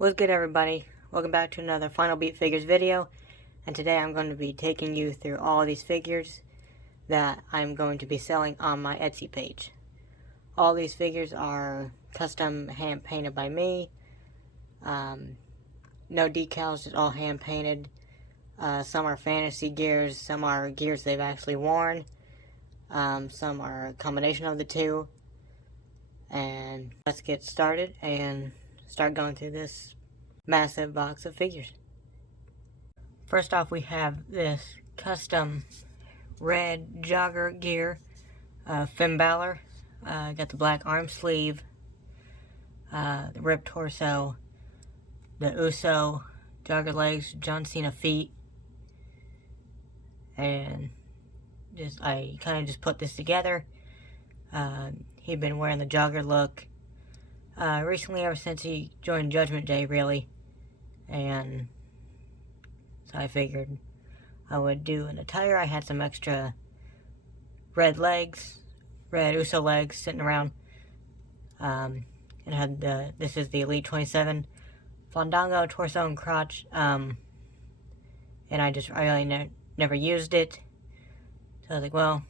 What's good, everybody? Welcome back to another Final Beat Figures video, and today I'm going to be taking you through all these figures that I'm going to be selling on my Etsy page. All these figures are custom hand painted by me. No decals, just all hand painted. Some are fantasy gears, some are gears they've actually worn. Some are a combination of the two. And let's get started and start going through this massive box of figures. First off, we have this custom red jogger gear, Finn Balor. Got the black arm sleeve, the ripped torso, the Uso jogger legs, John Cena feet, and I kind of just put this together. He'd been wearing the jogger look recently, ever since he joined Judgment Day, really, and so I figured I would do an attire. I had some extra red Uso legs sitting around, and had this is the Elite 27 Fandango torso and crotch, and I really never used it, so I was like, well,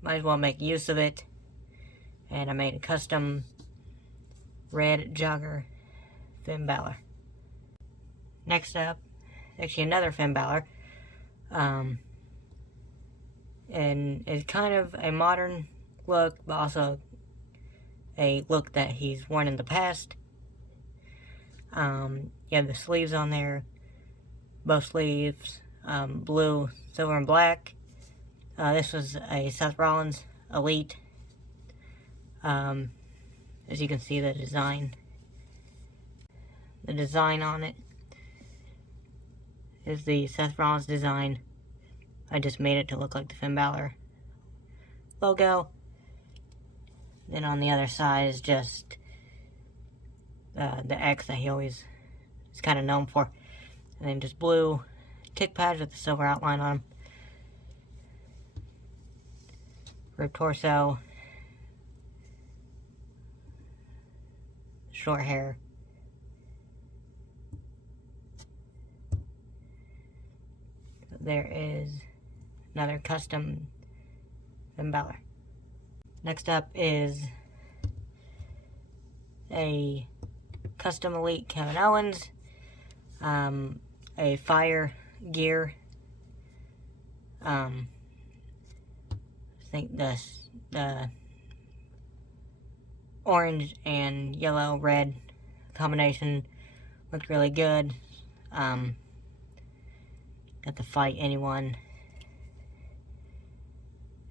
might as well make use of it, and I made a custom red jogger Finn Balor. Next up, actually another Finn Balor, and it's kind of a modern look, but also a look that he's worn in the past. You have the sleeves on there, both sleeves, blue, silver, and black. This was a Seth Rollins Elite. As you can see, the design on it is the Seth Rollins design. I just made it to look like the Finn Balor logo. Then on the other side is just the X that he always is kind of known for. And then just blue kick pads with the silver outline on them. Ripped torso. Short hair. There is another custom Finn Balor. Next up is a custom Elite Kevin Owens, a fire gear. I think the orange and yellow red combination looked really good. Got the Fight Anyone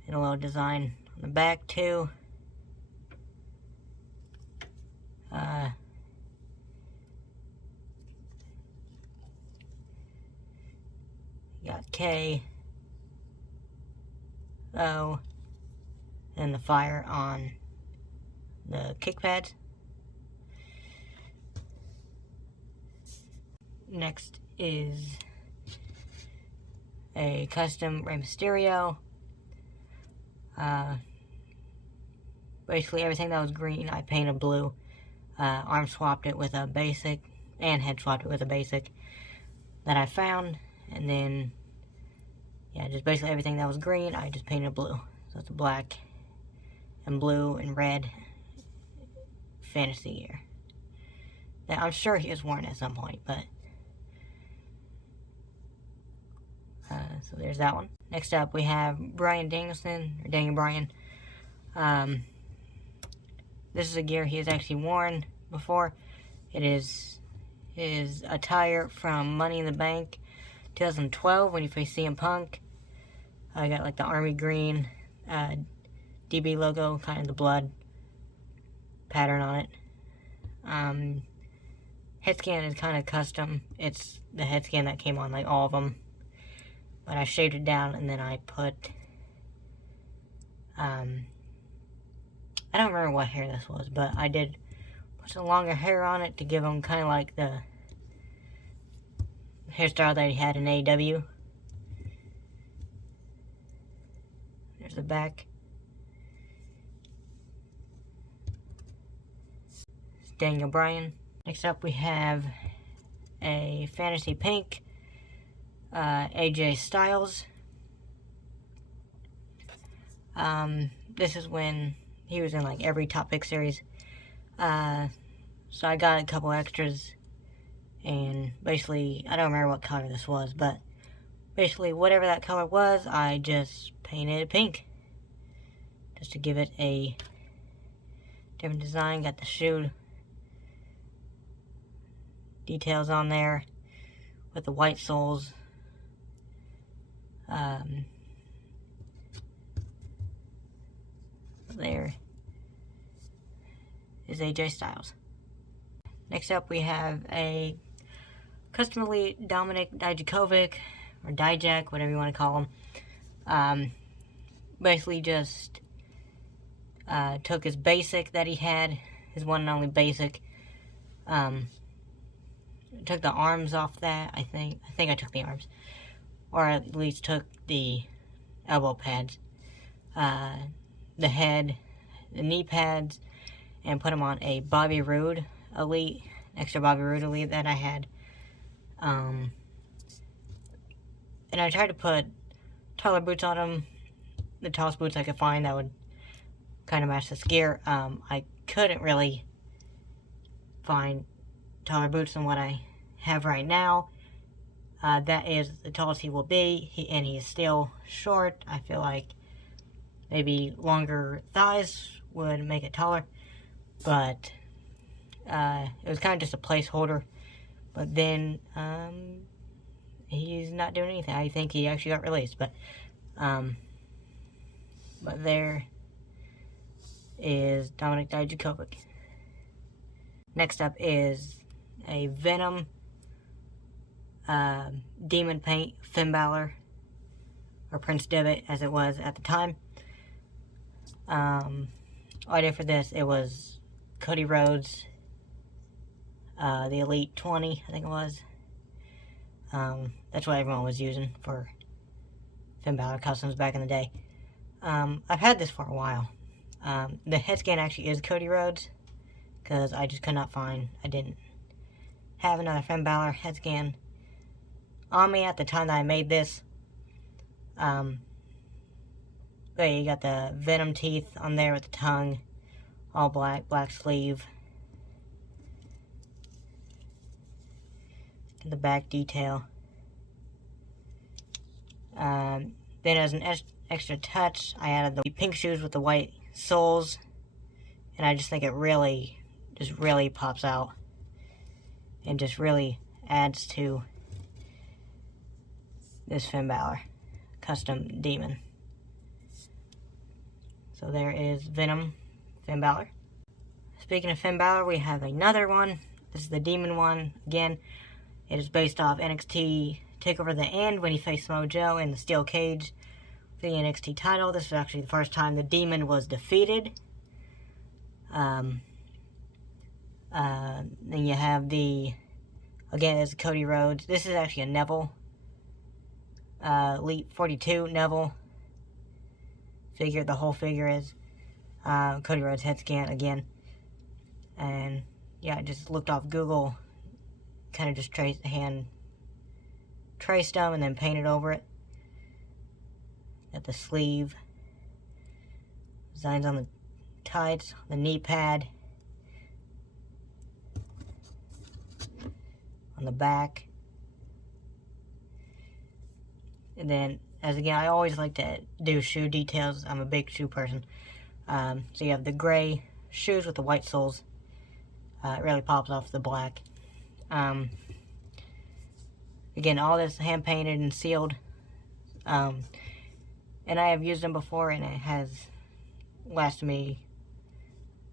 and a little design on the back too. Got K, O, and the fire on the kick pads. Next is a custom Rey Mysterio. Basically everything that was green I painted blue. Arm swapped it with a basic, and head swapped it with a basic that I found, and then yeah, just basically everything that was green I just painted blue. So it's a black and blue and red fantasy gear that I'm sure he has worn at some point, but so there's that one. Next up, we have Bryan Danielson, or Daniel Bryan. This is a gear he has actually worn before. It is his attire from Money in the Bank 2012 when he faced CM Punk. I got like the army green DB logo, kind of the blood pattern on it. Head scan is kind of custom. It's the head scan that came on like all of them, but I shaved it down, and then I put I don't remember what hair this was, but I did put some longer hair on it to give him kind of like the hairstyle that he had in AEW. There's the back. Daniel Bryan. Next up we have a Fantasy Pink AJ Styles. This is when he was in like every Top Pick series. So I got a couple extras, and basically, I don't remember what color this was, but basically whatever that color was, I just painted it pink. Just to give it a different design. Got the shoe details on there with the white soles. There is AJ Styles. Next up we have a Custom Elite Dominic Dijakovic, or Dijak, whatever you want to call him. Basically just took his basic that he had, his one and only basic. Took the arms off that, I think I took the arms. Or at least took the elbow pads. The head, the knee pads, and put them on a Bobby Roode Elite, extra Bobby Roode Elite that I had. And I tried to put taller boots on them, the tallest boots I could find that would kind of match this gear. I couldn't really find taller boots than what I have right now. That is the tallest he will be, and he is still short. I feel like maybe longer thighs would make it taller, but it was kind of just a placeholder. But then he's not doing anything. I think he actually got released, but there is Dominic Dijakovic. Next up is a Venom Demon Paint Finn Balor, or Prince Devitt as it was at the time. All I did for this, it was Cody Rhodes, the Elite 20, I think it was. That's what everyone was using for Finn Balor customs back in the day. I've had this for a while. The head scan actually is Cody Rhodes, because I just could not find, I didn't have another Finn Balor head scan on me at the time that I made this. But you got the Venom teeth on there with the tongue, all black, black sleeve. The back detail. Then as an extra touch, I added the pink shoes with the white soles, and I just think it really pops out, and just really adds to this Finn Balor custom demon. So there is Venom Finn Balor. Speaking of Finn Balor, we have another one. This is the demon one. Again, it is based off NXT TakeOver the End when he faced Samoa Joe in the steel cage for the NXT title. This was actually the first time the demon was defeated. Then you have again, it's Cody Rhodes. This is actually a Neville, Elite 42 Neville figure. The whole figure is Cody Rhodes head scan again. And yeah, I just looked off Google, kind of just traced them and then painted over it. Got the sleeve, designs on the tights, the knee pad, on the back. And then, as again, I always like to do shoe details. I'm a big shoe person. So you have the gray shoes with the white soles. It really pops off the black. Again, all this hand painted and sealed. And I have used them before, and it has lasted me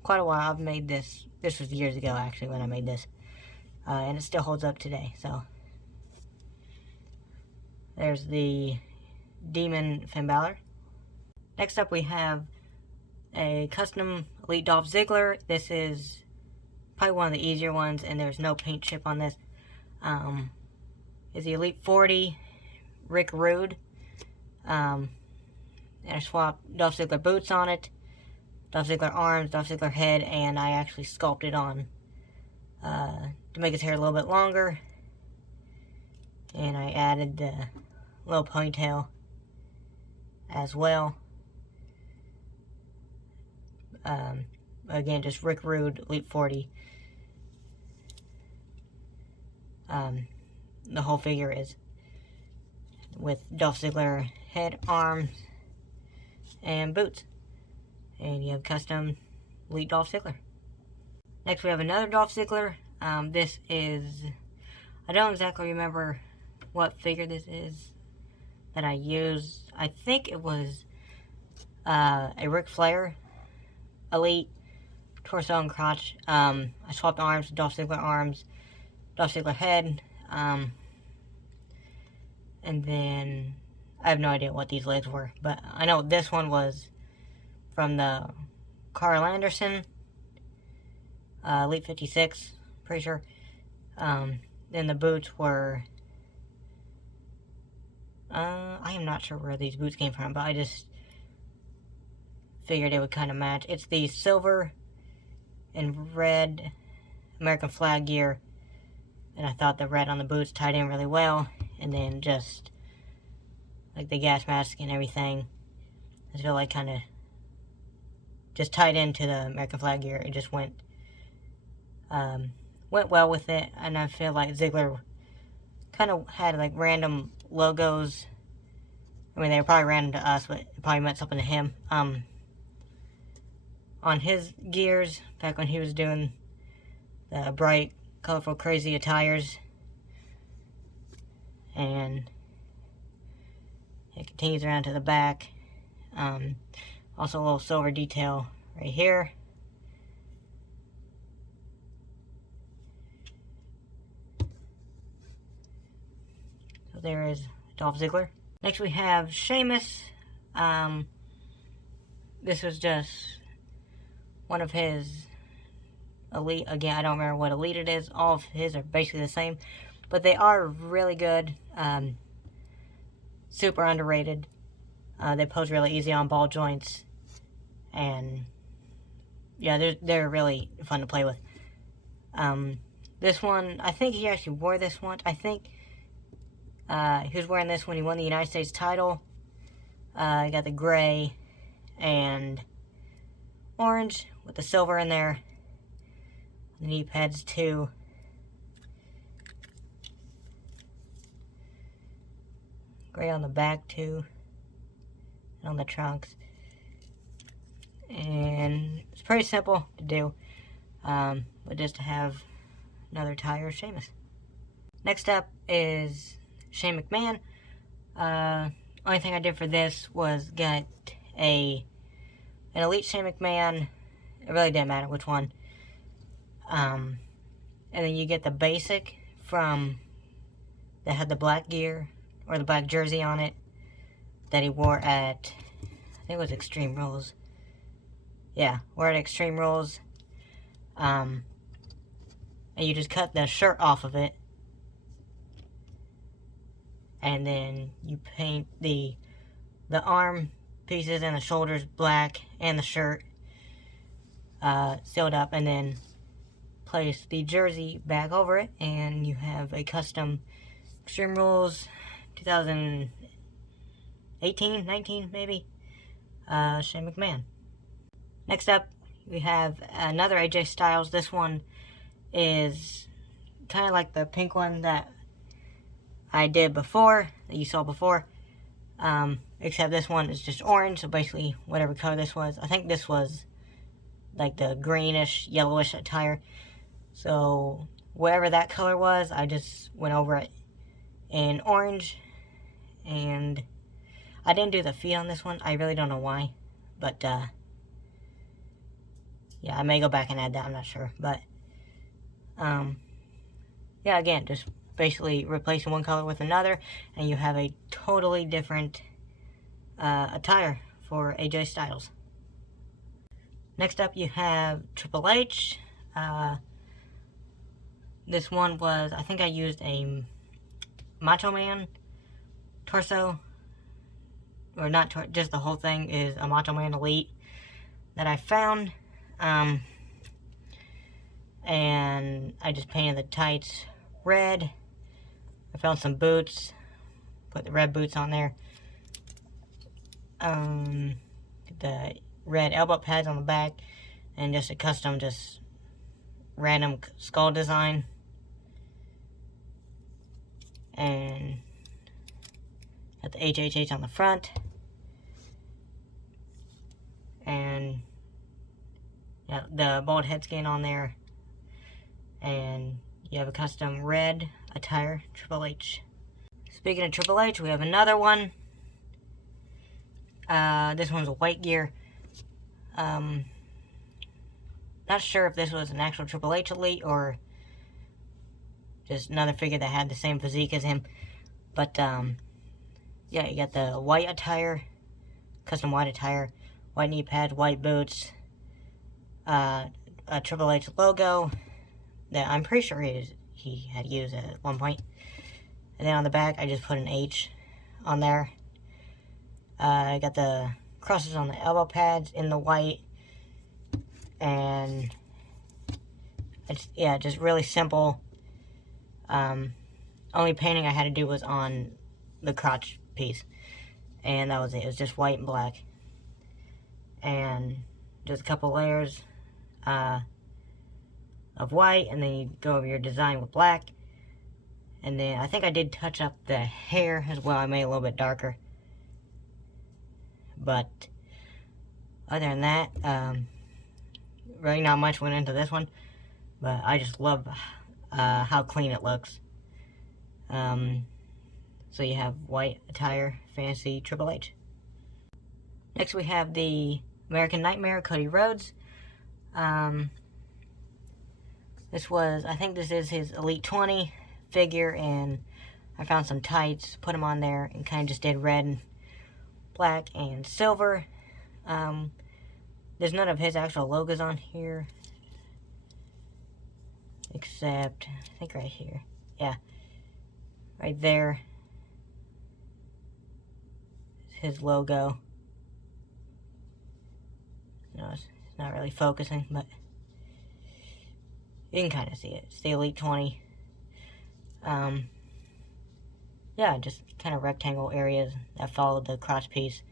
quite a while. I've made this was years ago actually when I made this. And it still holds up today, so. There's the Demon Finn Balor. Next up we have a custom Elite Dolph Ziggler. This is probably one of the easier ones, and there's no paint chip on this. Is the Elite 40 Rick Rude. And I swapped Dolph Ziggler boots on it, Dolph Ziggler arms, Dolph Ziggler head, and I actually sculpted on to make his hair a little bit longer. And I added the little ponytail as well. Again, just Rick Rude, Elite 40. The whole figure is with Dolph Ziggler head, arms, and boots. And you have custom Elite Dolph Ziggler. Next we have another Dolph Ziggler. This is, I don't exactly remember what figure this is that I used. I think it was a Ric Flair Elite torso and crotch. I swapped arms, Dolph Ziggler arms, Dolph Ziggler head, and then I have no idea what these legs were, but I know this one was from the Carl Anderson Elite 56, pretty sure. Then the boots were, I am not sure where these boots came from, but I just figured it would kind of match. It's the silver and red American flag gear, and I thought the red on the boots tied in really well, and then just like the gas mask and everything, I feel like kind of just tied into the American flag gear. It just went well with it, and I feel like Ziggler kind of had like random logos. I mean, they were probably random to us, but it probably meant something to him. On his gears, back when he was doing the bright, colorful, crazy attires. And it continues around to the back. Also a little silver detail right here. So there is Dolph Ziggler. Next we have Sheamus. This was just one of his Elite. Again, I don't remember what Elite it is. All of his are basically the same, but they are really good. Super underrated. They pose really easy on ball joints, and yeah, they're really fun to play with. This one, I think he actually wore this once. I think he was wearing this when he won the United States title. He got the gray and orange with the silver in there. The knee pads too. Gray on the back too. And on the trunks. And it's pretty simple to do. But just to have another tire of Sheamus. Next up is Shane McMahon. Only thing I did for this was get an Elite Shane McMahon. It really didn't matter which one. And then you get the basic from that had the black gear or the black jersey on it that he wore at, I think it was Extreme Rules. Yeah, wore at Extreme Rules. And you just cut the shirt off of it, and then you paint the arm pieces and the shoulders black and the shirt sealed up, and then place the jersey back over it, and you have a custom Extreme Rules 2018, 19 maybe, Shane McMahon. Next up, we have another AJ Styles. This one is kind of like the pink one that I did before, that you saw before, except this one is just orange, so basically whatever color this was. I think this was like the greenish, yellowish attire. So wherever that color was, I just went over it in orange. And I didn't do the feet on this one. I really don't know why. But, yeah, I may go back and add that. I'm not sure. But, yeah, again, just basically replacing one color with another. And you have a totally different attire for AJ Styles. Next up, you have Triple H. This one was, I think I used a Macho Man torso, or not, just the whole thing is a Macho Man Elite that I found. and I just painted the tights red. I found some boots, put the red boots on there. The red elbow pads on the back, and just a custom, just random skull design. And got the HHH on the front. And yeah, the bald head scan on there. And you have a custom red attire, Triple H. Speaking of Triple H, we have another one. This one's a white gear. Not sure if this was an actual Triple H Elite or just another figure that had the same physique as him. But, yeah, you got the white attire, custom white attire, white knee pads, white boots, a Triple H logo that I'm pretty sure he had used at one point. And then on the back, I just put an H on there. I got the crosses on the elbow pads in the white. And, just really simple. Only painting I had to do was on the crotch piece. And that was it. It was just white and black. And just a couple layers of white, and then you go over your design with black. And then I think I did touch up the hair as well. I made it a little bit darker. But other than that, really not much went into this one. But I just love how clean it looks. So you have white attire, fancy Triple H. Next we have the American Nightmare, Cody Rhodes. I think this is his Elite 20 figure, and I found some tights, put them on there, and kind of just did red, black, and silver. There's none of his actual logos on here, except, I think right here, yeah, right there, his logo. No, it's not really focusing, but you can kind of see it. It's the Elite 20. Yeah, just kind of rectangle areas that follow the crotch piece.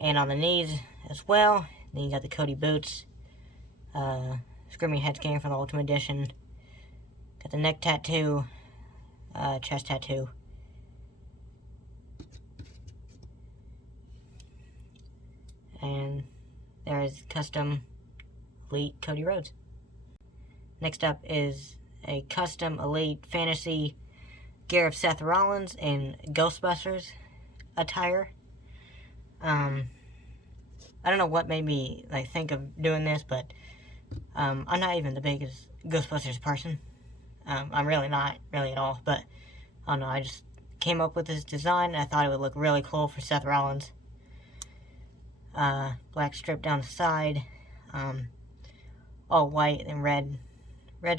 And on the knees as well. Then you got the Cody boots. Screaming head scan from the Ultimate Edition. Got the neck tattoo. Chest tattoo. And there is custom Elite Cody Rhodes. Next up is a custom Elite Fantasy gear of Seth Rollins in Ghostbusters attire. I don't know what made me think of doing this, but I'm not even the biggest Ghostbusters person. I'm really not, really at all. But I don't know, I just came up with this design, and I thought it would look really cool for Seth Rollins. Black strip down the side, all white and red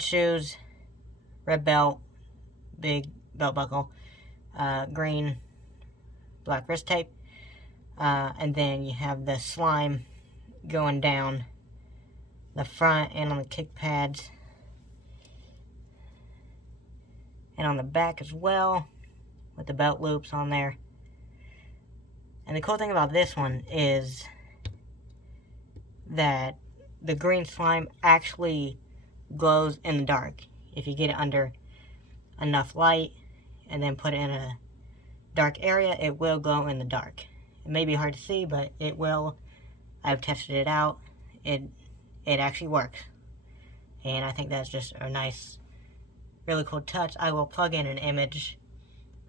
shoes, red belt, big belt buckle, green, black wrist tape, and then you have the slime going down the front and on the kick pads, and on the back as well, with the belt loops on there. And the cool thing about this one is that the green slime actually glows in the dark. If you get it under enough light and then put it in a dark area, it will glow in the dark. It may be hard to see, but it will. I've tested it out. It actually works. And I think that's just a nice, really cool touch. I will plug in an image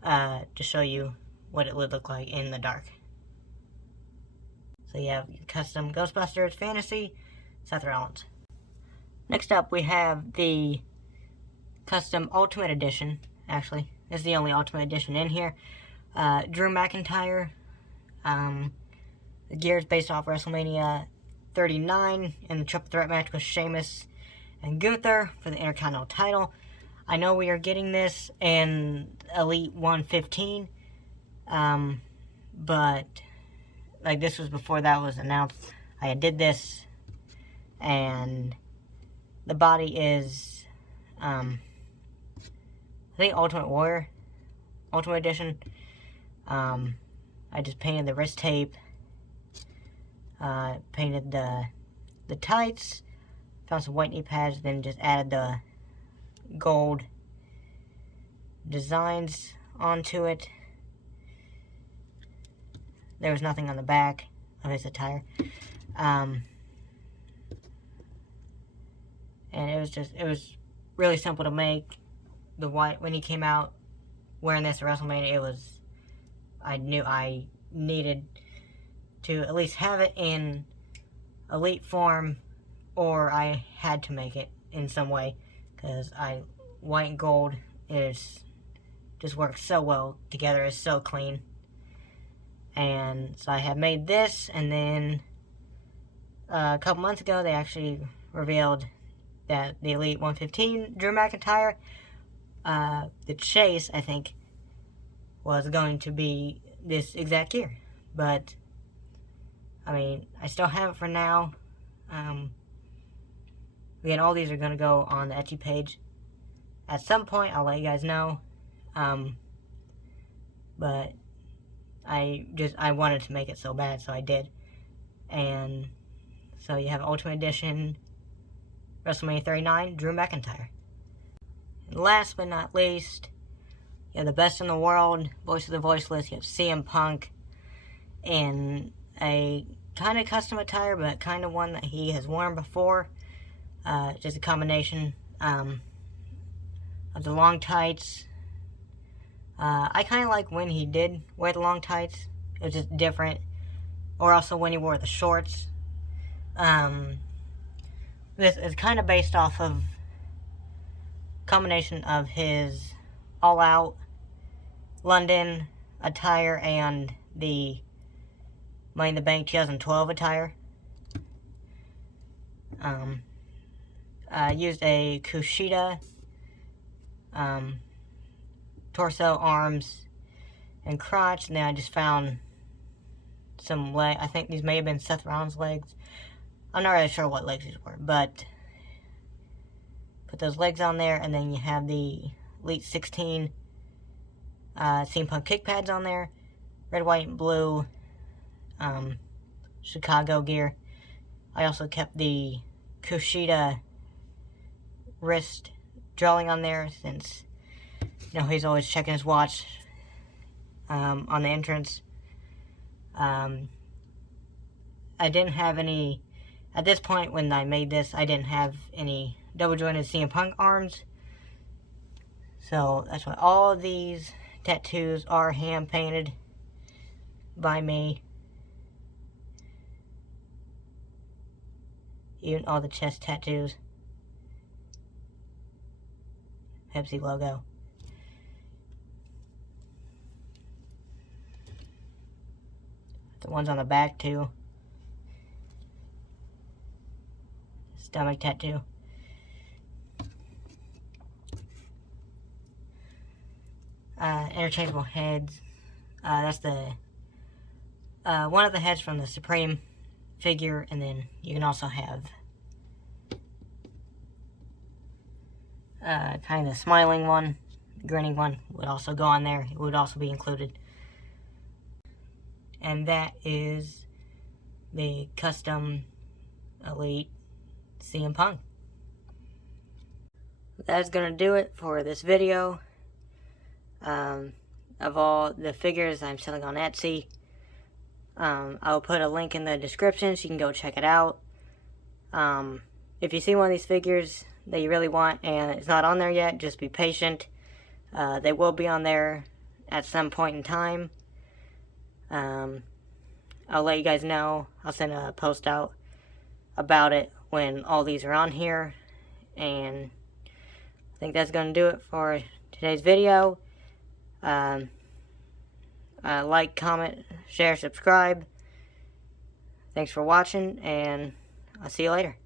to show you what it would look like in the dark. So you have custom Ghostbusters Fantasy, Seth Rollins. Next up, we have the custom Ultimate Edition. Actually, this is the only Ultimate Edition in here. Drew McIntyre. The gear is based off WrestleMania 39 in the triple threat match with Sheamus and Gunther for the Intercontinental title. I know we are getting this in Elite 115, but this was before that was announced. I did this, and The body is, I think Ultimate Warrior, Ultimate Edition. I just painted the wrist tape, painted the tights, found some white knee pads, then just added the gold designs onto it. There was nothing on the back of his attire. And it was really simple to make. The white, when he came out wearing this at WrestleMania, I knew I needed to at least have it in elite form, or I had to make it in some way, because white and gold just works so well together. It's so clean. And so I had made this, and then a couple months ago they actually revealed that the Elite 115 Drew McIntyre, the chase, I think, was going to be this exact gear. But, I mean, I still have it for now. Again, all these are going to go on the Etsy page. At some point, I'll let you guys know. But I wanted to make it so bad, so I did. And so you have Ultimate Edition, WrestleMania 39, Drew McIntyre. And last but not least, you have the best in the world, Voice of the Voiceless. You have CM Punk in a kind of custom attire, but kind of one that he has worn before. Just a combination of the long tights. I kind of like when he did wear the long tights. It was just different. Or also when he wore the shorts. This is kind of based off of combination of his All Out London attire and the Money in the Bank 2012 attire. I used a Kushida torso, arms, and crotch, and then I just found some leg. I think these may have been Seth Rollins' legs. I'm not really sure what legs these were, but put those legs on there, and then you have the Elite 16 CM Punk kick pads on there, red, white, and blue Chicago gear. I also kept the Kushida wrist drawing on there, since he's always checking his watch on the entrance. I didn't have any, at this point when I made this, I didn't have any double jointed CM Punk arms. So that's why all of these tattoos are hand painted by me. Even all the chest tattoos. Pepsi logo. The ones on the back too. Stomach tattoo. Interchangeable heads. That's the one of the heads from the Supreme figure, and then you can also have kind of smiling one, grinning one would also go on there. It would also be included. And that is the custom Elite CM Punk. That's going to do it for this video. Of all the figures I'm selling on Etsy, I'll put a link in the description so you can go check it out. If you see one of these figures that you really want and it's not on there yet, just be patient. They will be on there at some point in time. I'll let you guys know. I'll send a post out about it when all these are on here. And I think that's going to do it for today's video. Like, comment, share, subscribe. Thanks for watching, and I'll see you later.